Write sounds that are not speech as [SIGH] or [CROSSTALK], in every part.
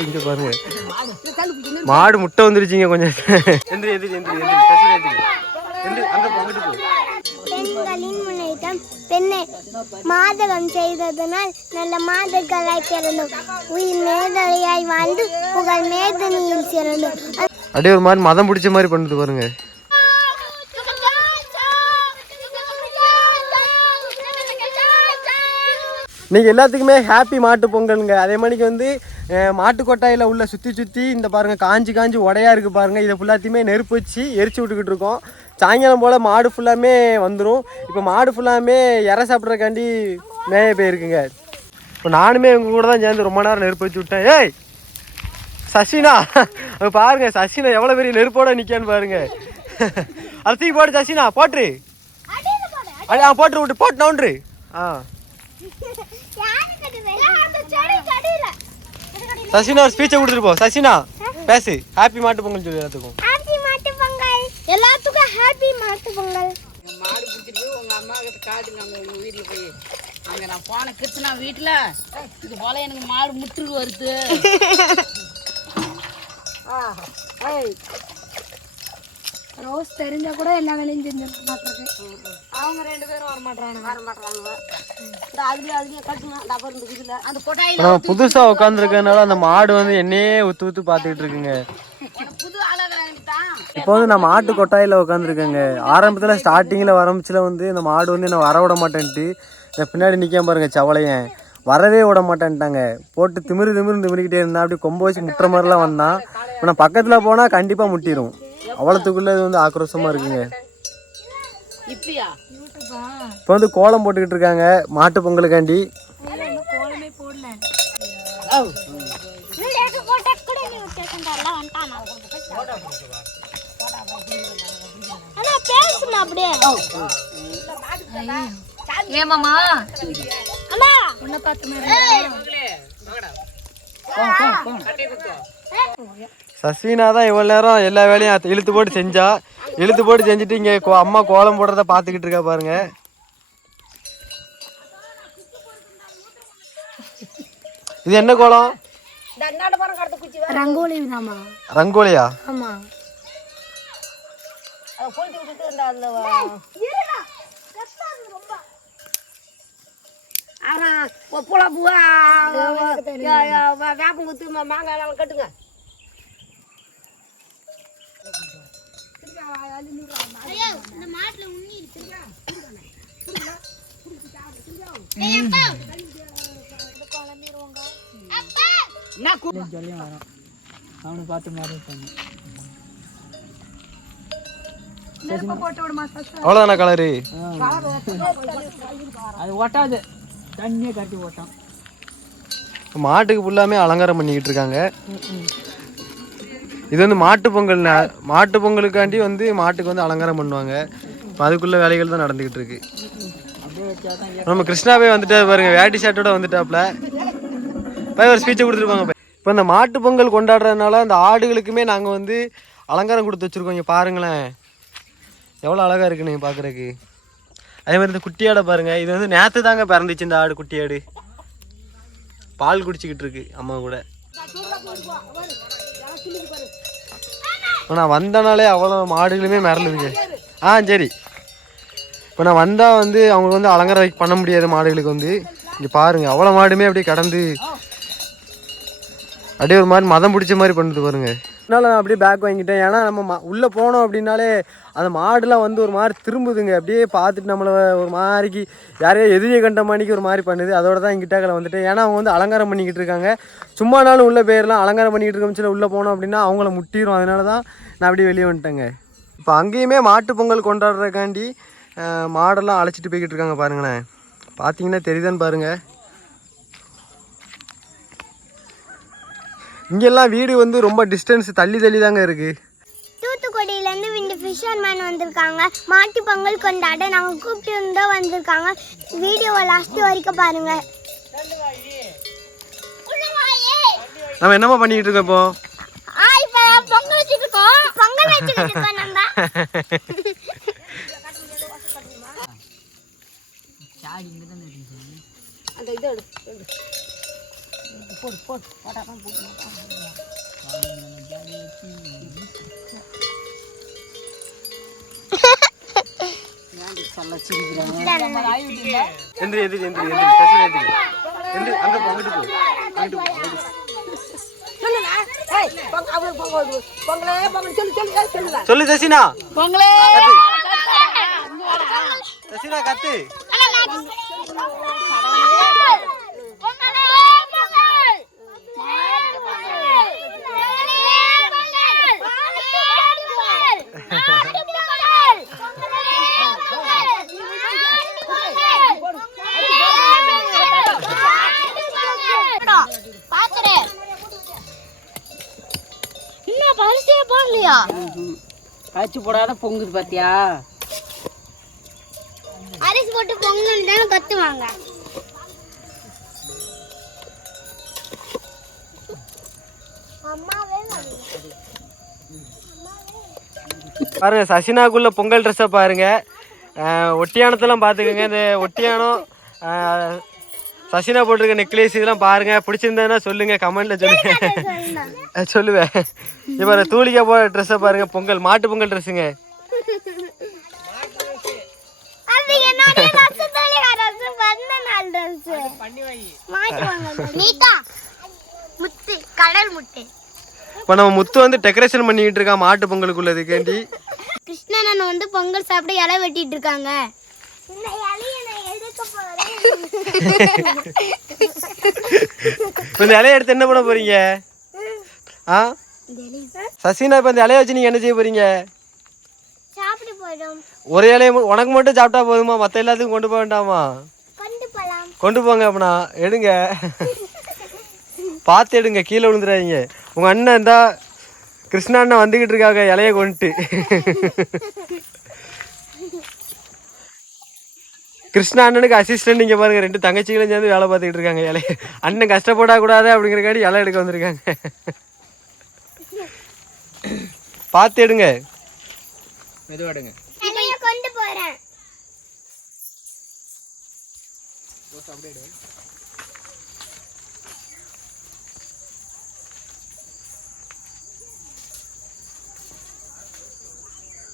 இங்க பாருங்க. மாடு முட்டை வந்துருச்சுங்க கொஞ்சம். எந்திரி எந்திரி எந்திரி எந்திரி எந்திரி. அங்க போ, அங்கிட்டு போ. பெண்களின் முன்னேற்றம் பெண்ணை மாதகம் செய்ததனால் நல்ல மாதர்களாய் பிறந்தோம் உயிர் மேதலையாய் வாழ்ந்து புகழ் மேதனியில் சிறந்தோம் அப்படியே ஒரு மாதிரி மதம் பிடிச்ச மாதிரி பண்ணுது பாருங்க. இன்னைக்கு எல்லாத்துக்குமே ஹாப்பி மாட்டு பொங்கலுங்க. அதே மாதிரிக்கு வந்து மாட்டு கொட்டாயில் உள்ள சுற்றி சுற்றி இந்த பாருங்க காஞ்சி காஞ்சி உடையா இருக்குது பாருங்க. இதை ஃபுல்லாத்தையுமே நெருப்பு வச்சு எரிச்சு விட்டுக்கிட்டு இருக்கோம். சாயங்காலம் போல் மாடு ஃபுல்லாமே வந்துடும் இப்போ மாடு ஃபுல்லாமே இற சாப்பிட்றக்காண்டி மேய போயிருக்குங்க இப்போ நானுமே இவங்க கூட தான் சேர்ந்து ரொம்ப நேரம் நெருப்பு வச்சு விட்டேன். ஏய் சசினா பாருங்க சசினா எவ்வளோ பெரிய நெருப்போட நிற்கான்னு பாருங்க. அதை தூக்கி போடு சசினா போட்டுரு. அடி ஆ போட்டுரு விட்டு போட்டு நவுண்டுரு ஆ. சசினா ஒரு ஸ்பீச்சை கொடுத்துட்டு போ. சசினா பேசு. ஹாப்பி மாட்டு பொங்கல் சொல்லி எல்லாத்துக்கும். ஹாப்பி மாட்டு பொங்கல். எல்லாத்துக்கும் ஹாப்பி மாட்டு பொங்கல். மாடு பிடிச்சிட்டு உங்க அம்மா கிட்ட காட்டுங்க. அங்க உங்க வீட்டுல போய். அங்க நான் போன கிருஷ்ணா வீட்டுல இது போல எனக்கு மாடு முட்டுக்கு வருது. [LAUGHS] ரோஸ் தெரிஞ்சா கூட எல்லா வேலையும் செஞ்சிருக்க மாட்டிருக்கு அவங்க ரெண்டு பேரும் வர மாட்டாங்க வர மாட்டாங்க இந்த அதுலயே அதுலயே கட்டுங்க. டபர் இந்த இதுல. அந்த கொட்டாயில நம்ம புதுசாக உட்காந்துருக்கனால அந்த மாடு வந்து என்னையே ஊத்து ஊத்து பார்த்துக்கிட்டு இருக்குங்க. புது இப்போ வந்து நான் மாட்டு கொட்டாயில் உட்காந்துருக்கேங்க ஆரம்பத்தில் ஸ்டார்டிங்கில் வரம்பிச்சில் வந்து இந்த மாடு வந்து என்னை வர விட மாட்டேன்ட்டு. இந்த பின்னாடி நிற்காம பாருங்க சவளையன் வரவே விட மாட்டேன்ட்டாங்க. போட்டு திமிரு திமிரு திமிரிக்கிட்டே இருந்தான் அப்படி கொம்பு வச்சு முட்டுற மாதிரிலாம் வந்தான். இப்போ நான் பக்கத்தில் போனால் கண்டிப்பாக முட்டிடும் அவ்வளோத்துக்குள்ளே இது வந்து ஆக்ரோஷமாக இருக்குங்க. இப்பயா இப்போ வந்து கோலம் போட்டுக்கிட்டு இருக்காங்க மாட்டு பொங்கலுக்காண்டி. ஏமாமா? அம்மா. உன்னை பார்த்து சஸ்வினா தான் இவ்வளோ நேரம் எல்லா வேலையும் இழுத்து போட்டு செஞ்சா. இழுத்து போட்டு செஞ்சுட்டு இங்கே அம்மா கோலம் போடுறத பார்த்துக்கிட்டு இருக்கா பாருங்க. இது என்ன கோலம்? ரங்கோலியா? ஆமா. போயிட்டு விட்டுட்டு இந்த அந்த ஆனா புலா பூவா வேப்பம் குத்து மாங்காய் எல்லாம் கட்டுங்க என்ன கூ- அவ்வளோதானா கலரு அது ஒட்டாது. தண்ணியே கட்டி ஓட்டம் மாட்டுக்கு ஃபுல்லாமே அலங்காரம் பண்ணிக்கிட்டு இருக்காங்க. இது வந்து மாட்டு பொங்கல் மாட்டு பொங்கலுக்காண்டி வந்து மாட்டுக்கு வந்து அலங்காரம் பண்ணுவாங்க. இப்போ அதுக்குள்ள வேலைகள் தான் நடந்துகிட்டு இருக்கு. நம்ம கிருஷ்ணாவே வந்துட்டா பாருங்க வேட்டி ஷர்ட்டோட வந்துட்டாப்ல. போய் ஒரு ஸ்பீச்சை கொடுத்துருப்பாங்க இப்போ இந்த மாட்டு பொங்கல் கொண்டாடுறதுனால அந்த ஆடுகளுக்குமே நாங்கள் வந்து அலங்காரம் கொடுத்து வச்சுருக்கோம். இங்கே பாருங்களேன். எவ்வளோ அழகாக இருக்கு நீங்கள் பார்க்குறக்கு அதே மாதிரி இந்த குட்டியாடை பாருங்கள் இது வந்து நேற்று தாங்க பிறந்துச்சு இந்த ஆடு குட்டியாடு பால் குடிச்சிக்கிட்டு இருக்கு அம்மா கூட. இப்போ நான் வந்தனாலே அவ்வளோ மாடுகளுமே மிரளுதுங்க. ஆ சரி. இப்போ நான் வந்தால் வந்து அவங்க வந்து அலங்காரம் வைக்க- பண்ண முடியாது மாடுகளுக்கு வந்து. இங்கே பாருங்க அவ்வளோ மாடுமே அப்படியே கடந்து அப்படியே ஒரு மாதிரி மதம் பிடிச்ச மாதிரி பண்ணுது பாருங்கள் அதனால நான் அப்படியே பேக் வாங்கிட்டேன். ஏன்னா நம்ம உள்ளே போனோம் அப்படின்னாலே அந்த மாடுலாம் வந்து ஒரு மாதிரி திரும்புதுங்க. அப்படியே பார்த்துட்டு நம்மளை ஒரு மாதிரிக்கு யாரையோ எதிரியை கண்ட மாணிக்கு ஒரு மாதிரி பண்ணுது. அதோட தான் இங்கிட்டாக்கில் வந்துட்டேன். ஏன்னா அவங்க வந்து அலங்காரம் பண்ணிக்கிட்டு இருக்காங்க. சும்மா நாளும் உள்ளே போயிடலாம் அலங்காரம் பண்ணிக்கிட்டு இருக்கோம்னு உள்ளே போனோம் அப்படின்னா அவங்கள முட்டிடும் அதனால தான் நான் அப்படியே வெளியே வந்துட்டேங்க. இப்போ அங்கேயுமே மாட்டு பொங்கல் கொண்டாடுறதுக்காண்டி மாடெல்லாம் அழைச்சிட்டு போய்கிட்டு இருக்காங்க பாருங்களேன். பார்த்தீங்கன்னா தெரியுதான்னு பாருங்கள் இங்கெல்லாம் வீடு வந்து ரொம்ப டிஸ்டன்ஸ் தள்ளி தள்ளி தாங்க இருக்குது தூத்துக்குடியிலேருந்து விண்டு ஃபிஷர்மேன் வந்திருக்காங்க. மாட்டு பொங்கல் கொண்டாட நாங்கள் கூப்பிட்டு இருந்தோ வந்திருக்காங்க. வீடியோவை லாஸ்ட் வரைக்கும் பாருங்க. நம்ம என்னம்மா பண்ணிக்கிட்டு இருக்கோம் இப்போ? ஆ இப்போ பொங்கல் வச்சுட்டு இருக்கோம். பொங்கல் வச்சுட்டு இருக்கோம் நம்ம. அந்த இதை எடு எடு. போடு போடு. போட்டா தான் போட்டு எந்திரி எந்திரி எந்திரி எந்திரி சசினா எந்திரி. எந்திரி அங்க போ அங்கிட்டு போ. அங்கிட்டு போ. சொல்லு சசினா சசினா கத்து. கழிச்சு போடாத பொங்குது பாத்தியா? அரிசி போட்டு பொங்கல் கத்துவாங்க. பாருங்க சசினாக்குள்ள பொங்கல் ட்ரெஸ்ஸை பாருங்க. ஒட்டியானத்தெல்லாம் பார்த்துக்கோங்க இந்த ஒட்டியானம் சசினா போட்டிருக்க நெக்லேஸ் இதெல்லாம் பாருங்க. பிடிச்சிருந்ததுன்னா சொல்லுங்க கமெண்ட்ல சொல்லுங்க. சொல்லுவேன் இப்போ தூளிக்கா போட ட்ரெஸ்ஸை பாருங்க பொங்கல் மாட்டு பொங்கல் ட்ரெஸ்ஸுங்க இப்போ நம்ம முத்து வந்து டெக்கரேஷன் பண்ணிக்கிட்டு இருக்கான் மாட்டு பொங்கலுக்குள்ளதுக்காண்டி கிருஷ்ணன் வந்து பொங்கல் சாப்பிட்டு இலை வெட்டிட்டு இருக்காங்க. இந்த இலைய எடுத்து என்ன பண்ண போறீங்க? ஆ? சசினா இப்போ இந்த இலைய வச்சு நீங்கள் என்ன செய்ய போயிடும் ஒரு இலைய உனக்கு மட்டும் சாப்பிட்டா போதுமா? மற்ற எல்லாத்துக்கும் கொண்டு போக வேண்டாமா? கொண்டு போங்க அப்பனா. எடுங்க. பார்த்து எடுங்க. கீழே விழுந்துடாதீங்க. உங்க அண்ணன் இருந்தா கிருஷ்ணா அண்ணன் வந்துகிட்டு இருக்காங்க. இலைய கொண்டுட்டு கிருஷ்ணா அண்ணனுக்கு அசிஸ்டன்ட் இங்க பாருங்க. ரெண்டு தங்கச்சிகளும் சேர்ந்து வேலை பார்த்துக்கிட்டு இருக்காங்க. இலைய அண்ணன் கஷ்டப்படா கூடாது அப்படிங்கிறக்காடி இலை எடுக்க வந்திருக்காங்க. பார்த்து எடுங்க. மெதுவாடுங்க. இலைய கொண்டு போறேன்.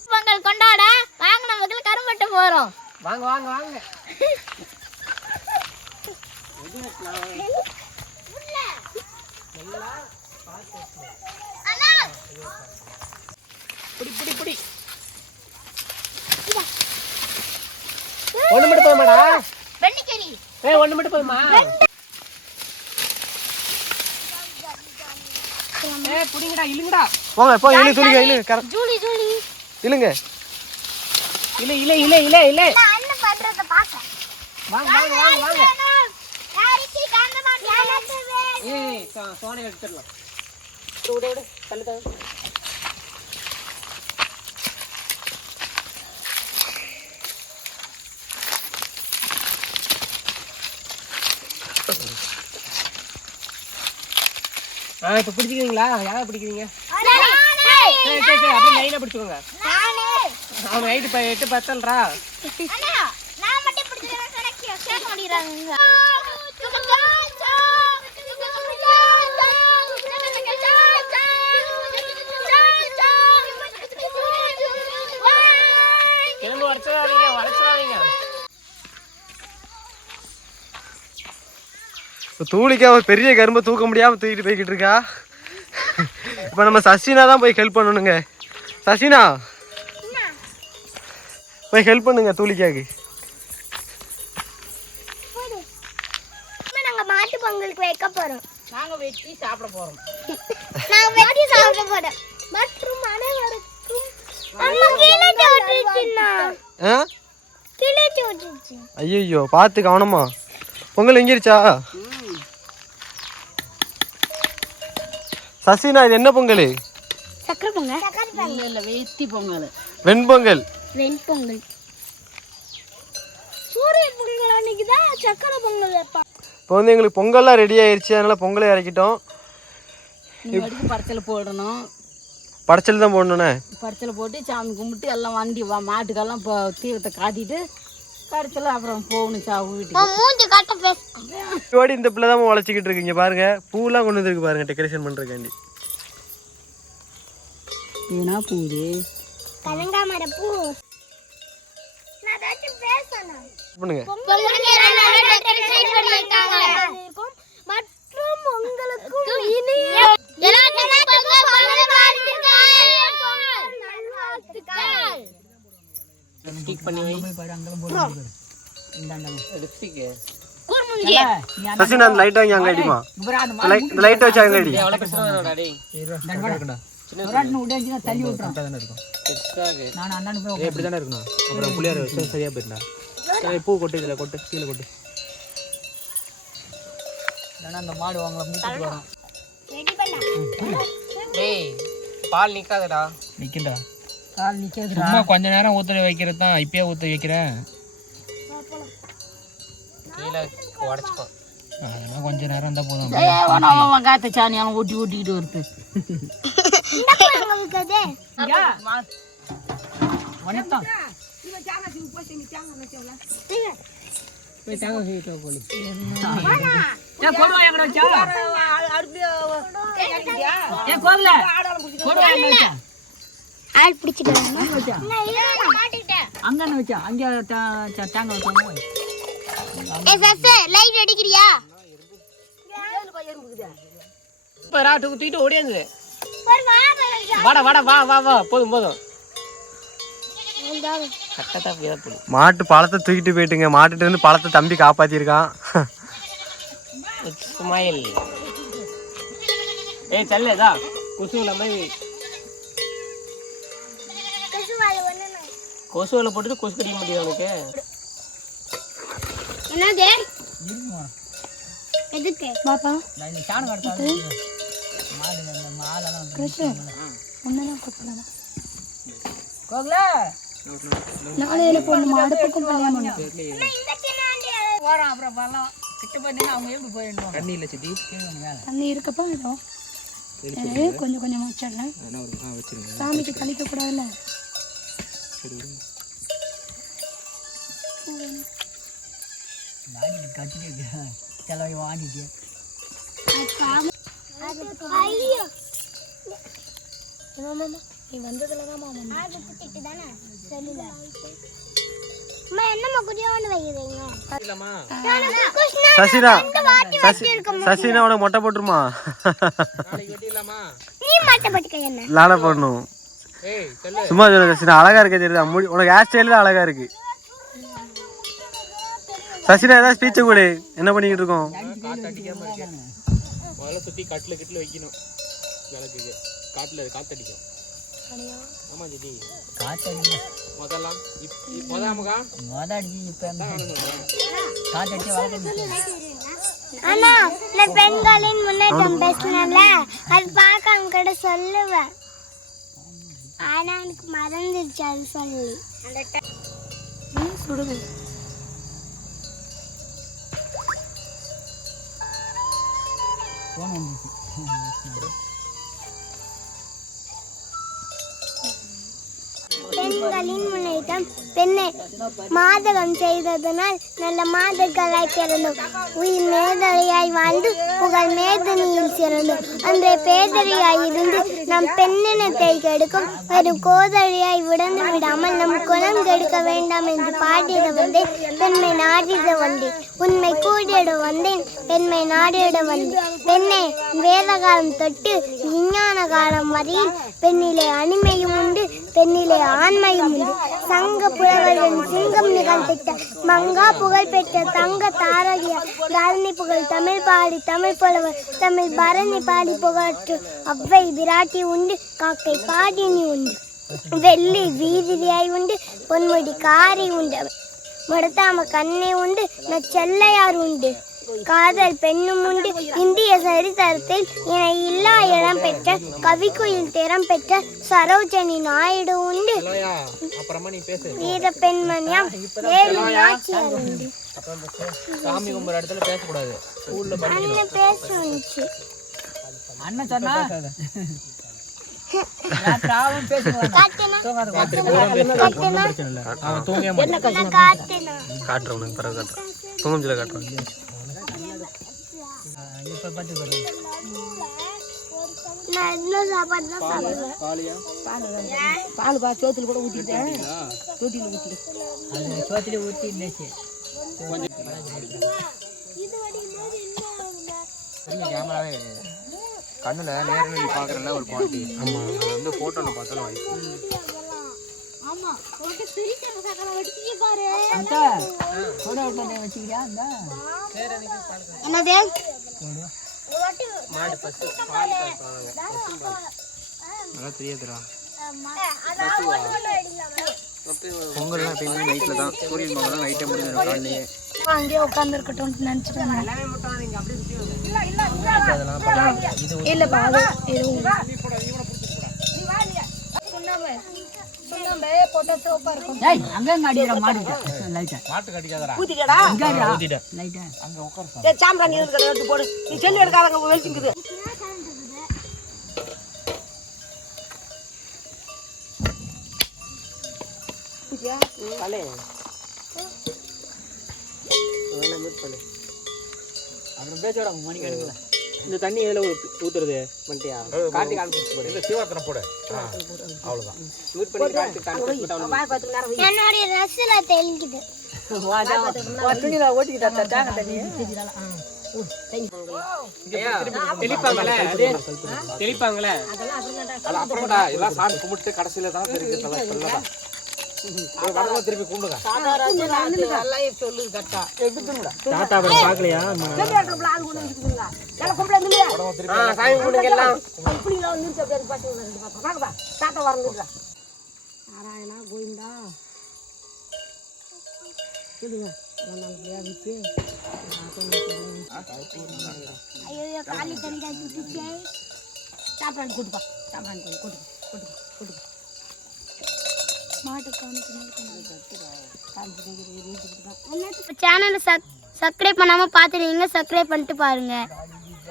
பொங்கல் கொண்டாட வாங்க நம்ம கரும்பட்ட போறோம். வாங்க வாங்க வாங்க. [LAUGHS] பிடி பிடி பிடி. ஒண்ணு மட்டும் போதுமாடா. வெண்ணிக்கறி ஏய் ஒண்ணு மட்டும் போதுமா. ஏய் புடிங்கடா இழுங்கடா. போங்க போ இழு துணிங்க இழு கர- ஜூலி ஜூலி. இழுங்க. இல இல இல இல இல நான் அண்ணன் பண்றத பாக்க வாங்க வாங்க வாங்க வாங்க. யாருக்கு காந்த மாட்டேன் ஏய் சோனை எடுத்துடலாம் விடு விடு. தள்ளுதா? ஆ இப்போ பிடிச்சிக்கிறீங்களா? யாரை பிடிக்கிறீங்க? சரி சரி சரி அப்படியே லைனாக பிடிச்சிக்கோங்க. அவன் நைட்டு எட்டு பத்தல்றா. நான் மட்டும் பிடிச்சிக்கிறேன் தூளிக்கா ஒரு பெரிய கரும்பை தூக்க முடியாமல் தூக்கிட்டு போய்கிட்டு இருக்கா? இப்போ நம்ம சசினா தான் போய் ஹெல்ப் பண்ணணுங்க. சசினா போய் ஹெல்ப் பண்ணுங்க தூளிக்காக்கு. நாங்க மாட்டு பொங்கலுக்கு வைக்க போறோம். நாங்க வெட்டி சாப்பிட போறோம். நாங்க வெட்டி சாப்பிட போறோம். மற்றும் அனைவருக்கும் அம்மா கிழிச்சு விட்டுருச்சுண்ணா ஆ? கிழிச்சு விட்டுருச்சு ஐயோ பார்த்து கவனமா. பொங்கல் எங்கிருச்சா? சசினா இது என்ன பொங்கல்? சக்கரை பொங்கல். சக்கரை இல்ல இல்ல வெட்டி பொங்கல். வெண்பொங்கல். வெண்பொங்கல் சூரிய பொங்கல் அன்னைக்கு தான் சக்கரை பொங்கல் வைப்பான் இப்போ வந்து எங்களுக்கு பொங்கல்லாம் ரெடி ஆயிருச்சு அதனால பொங்கலை இறக்கிட்டோம். படத்தில் போடணும். படைச்சல் தான் போடணுண்ணே படத்தில் போட்டு சாமி கும்பிட்டு எல்லாம் வண்டி வா மாட்டுக்கெல்லாம் இப்போ தீவத்தை காட்டிட்டு கடைசியில் அப்புறம் போகணும் சா வீட்டுக்கு. மூஞ்சி காட்ட பேச. ஓடி இந்த பிள்ளை தான் உழைச்சிக்கிட்டு இருக்கீங்க பாருங்க. பூலாம் கொண்டு வந்துருக்கு பாருங்க. டெக்கரேஷன் பண்றதுக்காண்டி. ஏன்னா பூ. பண்ணுங்க. மற்றும் உங்களுக்கும் லைட் வாங்கி அங்க அடிமா இந்த லைட் வச்சு அங்க அடி. எவ்வளவு கஷ்டம் டேய். இப்படி தானே இருக்கணும்? அப்புறம் புள்ளியார வச்சு சரியா போயிருந்தா பூ கொட்டு இதுல கொட்டு. கீழே கொட்டு. ரெடி பண்ண. டேய் பால் நிக்காதடா. நிக்கண்டா சும்மா கொஞ்ச நேரம் ஊத்த வைக்கிறது தான் இப்பயே ஊத்த வைக்கிறேன். கீழே உடச்சுக்கோ. அதெல்லாம் கொஞ்ச நேரம் தான் போதும். அவன் காத்த ஒட்டி ஒட்டிக்கிட்டு வருது. இருக்குது போய் தாங்க சீட்டோ போலி. அங்கே வச்சா? அங்கே வைக்காம லைட் அடிக்கிறியா? இப்போ ராட்டு தூக்கிட்டு ஓடியாந்து ஒரு வாரம் வாடா வாடா வா வா வா போதும் போதும். மாட்டு பழத்தை தூக்கிட்டு போயிட்டுங்க. மாட்டுட்டு இருந்து பழத்தை தம்பி காப்பாத்திருக்கான். ஸ்மைல் ஏய் தள்ளேதா கொசு மாதிரி கசுவால போட்டுட்டு கொசு கடிக்க முடியும் உனக்கு? என்னது? எதுக்கு? பாப்பா. நாளையில போடணுமா அடுப்புக்கும் கல்யாணம் இந்த சின்னாண்டி தண்ணி இல்ல சித்தி. தண்ணி இருக்கப்போ இதோ. இது கொஞ்சம் கொஞ்சமா வச்சிடலாம் என்ன ஒரு ஆ வச்சிருங்க. சாமிக்கு கழிக்க கூடாதுல்ல சரி விடுங்க ஐயோ நீ வந்ததுல தான் மாமா திட்டு தானே செல்லுல அம்மா என்னம்மா குடியோன்னு இல்லம்மா கிருஷ்ணா சசினா உனக்கு மொட்டை போட்டுருமா லாட போடணும். சும்மா சொல்லு சசினா அழகா இருக்க தெரியுதா? உனக்கு ஹேர் ஸ்டைல் அழகா இருக்கு. சசினா ஏதாவது ஸ்பீச்சை கொடு. என்ன பண்ணிக்கிட்டு இருக்கோம்? முதல்ல சுத்தி கட்டில் கிட்டில் வைக்கணும். விளக்குக்கு காட்டுல காத்தடிக்கும். ஆமா சித்தி முதல்லாம் இப் இப்- முத அமுகா. ஆனா நான் பெண்களின் முன்னேற்றம் பேசினேன்ல அது பார்க்க அவங்க கிட்ட சொல்லுவேன் ஆனா எனக்கு மறந்துருச்சு அது சொல்லி. சுடுது பெண்களின் முன்னேற்றம் பெண்ணை மாதகம் செய்ததனால் நல்ல மாதர்களாய் பிறந்தோம் உயிர் மேதலையாய் வாழ்ந்து புகழ் மேதனியில் சிறந்தோம் அன்றைய பேதலையாய் இருந்து நம் பெண்ணினத்தை கெடுக்கும் ஒரு கோதழியாய் விடந்து விடாமல் நம் குலம் கெடுக்க வேண்டாம் என்று பாடிட வந்தேன் பெண்மை நாடிட வந்தேன் உண்மை கூடிட வந்தேன் பெண்மை நாடிட வந்தேன் பெண்ணே வேத காலம் தொட்டு விஞ்ஞான காலம் வரையில் பெண்ணிலே அனிமையும் உண்டு பெண்ணிலே ஆண்மையும் உண்டு. சங்க புலவர்கள் சிங்கம் நிகழ்த்திட்ட மங்கா புகழ் பெற்ற தங்க தாரகியா தாரணி புகழ் தமிழ் பாடி தமிழ் புலவர் தமிழ் பரணி பாடி புகழற்று அவ்வை விராட்டி உண்டு காக்கை பாடினி உண்டு. வெள்ளி வீதிரியாய் உண்டு பொன்முடி காரி உண்டு. மடத்தாம கண்ணே உண்டு நச்செல்லையார் உண்டு. காதல் பெண்ணும் உண்டு. இந்திய சரித்திரத்தில் இணை இல்லா இடம் பெற்ற கவிக்குயில் திறம் பெற்ற சரோஜனி நாயுடு உண்டு. இல்லையா அப்புறமா நீ பேசு. வீர பெண்மணியாம் சாமி இடத்துல பேசக்கூடாது. அண்ணன் பேசுச்சு அண்ணன் சொன்னா? [LAUGHS] தூங்க காட்டுறேன். சொல்ல காட்டுறேன். இப்போ நான் இன்னும் சாப்பாடு தான் சாப்பிடுவேன் பாலியா பால் பா சோத்துல கூட ஊற்றிட்டேன் சோத்துல ஊற்றி அது ஊற்றி இருந்துச்சு கேமராவே கண்ணுல நேரில் பாக்குறல ஒரு குவாலிட்டி ஆமா வந்து போட்டோல பார்த்தாலும் வாய்ப்பு ஆமா பாரு வச்சுக்கிறியா என்னது மாடு பசு. பொங்கல்லாம் எப்பயுமே நைட்டில் தான். சூரியன் நைட்டே முடிஞ்சிடும் அங்கேயே இது இல்லப்பா அது சுண்ணாம்பு. அடிக்கிற மாடு லைட்டா மாட்டு கடிக்காதடா லைட்டா அங்க உட்கார் இருக்கிற எடுத்து போடு. நீ செல்லு எடுக்காதங்க வெளிச்சுக்குது அப்புறம் பேச்சோட மணிக்கு எடுக்கல இந்த தண்ணி எதில் ஊத்துறது? பண்ணிட்டியா காட்டி காமிச்சு போடு. இந்த சீவாத்தனை போடு. அவ்வளோதான் ஷூட் பண்ணி காட்டி காமிச்சு. என்னுடைய ரசில. வா, துணியில ஓட்டிக்கிட்டா தாங்க தண்ணி. கும்பிட்டு கடைசியில தான் வடலாம் திருப்பி கும்பிடுங்க. எல்லாம் சொல்லு கரெக்டா தாத்தா அப்புறம் பார்க்கலையா? சாமி கும்பிடுங்க எல்லாம் நாராயணா கோவிந்தா சொல்லுங்க ஐயோ காலி தண்ணி சாப்பிடான்னு கூட்டுப்பா சாப்பிடான்னு கூட்டு கூட்டு கூட்டு கூட்டு மாட்டு சேனலை சக் சப்ஸ்கிரைப் பண்ணாமல் பார்த்துருந்தீங்க சப்ஸ்கிரைப் பண்ணிட்டு பாருங்கள்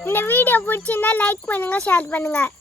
இந்த வீடியோ பிடிச்சிருந்தா லைக் பண்ணுங்கள் ஷேர் பண்ணுங்கள்